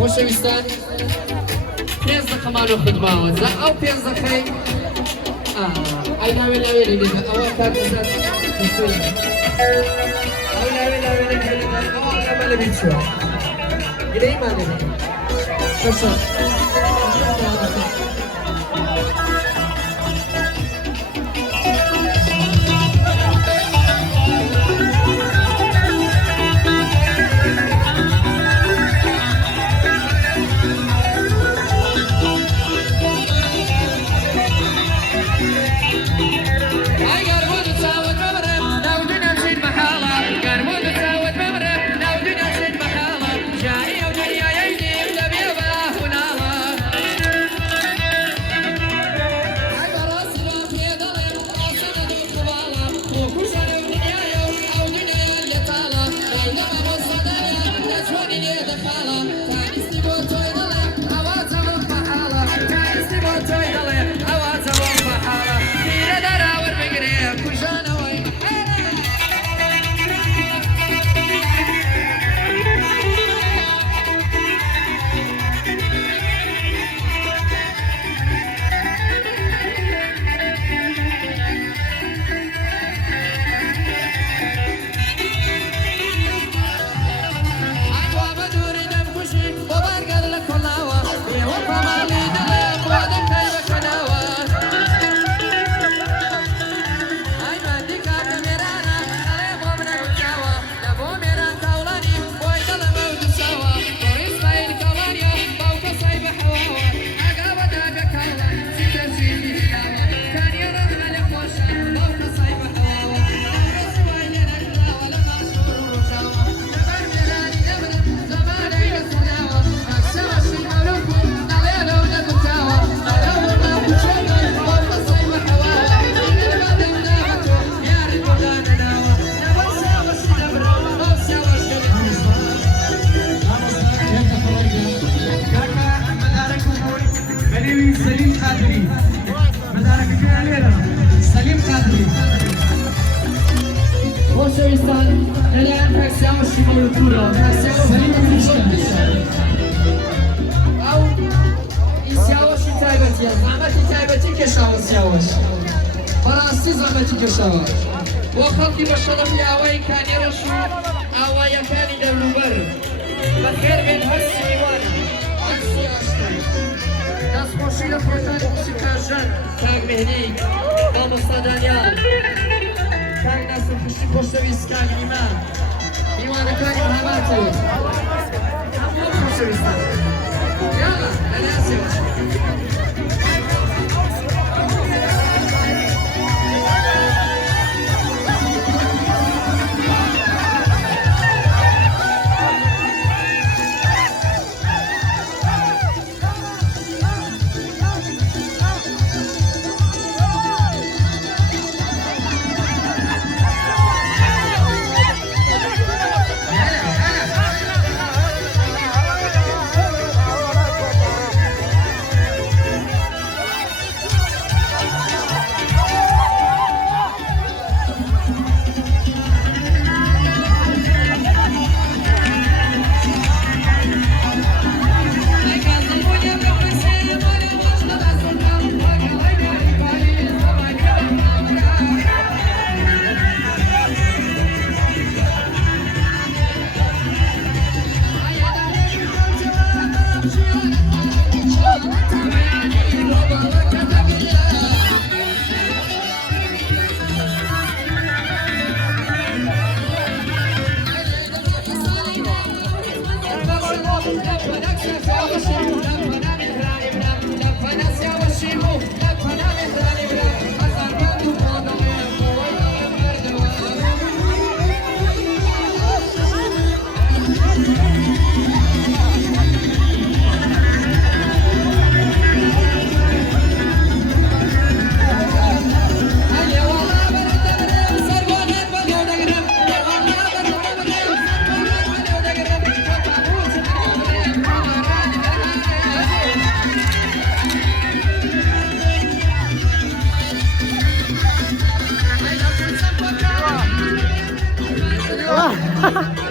خۆشەویستان پێنج دقەمان و خودماوەزە ئەو پێنج دقەی ئەی لاوێ لاوێ لێ ئەوە کار ئەو لاوێ لاوێ ئەوە ئەمە لە بێت چوە گرەیمان لێ خۆشە خۆشەویستان لەلایەن پەرسیاوە شیمەلوتورەوە پەرسیاوە ئەو ئیسیاوەشی تایبەتیە زەحمەتی تایبەتی کێشاوە سیاوەش بەڕاستی زەحمەتی کێشاوە بۆ خەڵکی بە شەڕەفی ئاوای کانێڕەش و ئاوایەکانی دەوروبەر بەخێر بێن هەرسی میوانە هەرسی ئاشتی دەستخۆشی لە فڕۆکانی موسیقا ژەن کاک مهدی مامۆستا دانیال کاک ناسر خشتی خۆشەویست کاک نیمان میوانەکانی هەماتێ هەموو خۆشەویستان یاڵا لەلایەن سێوەش वा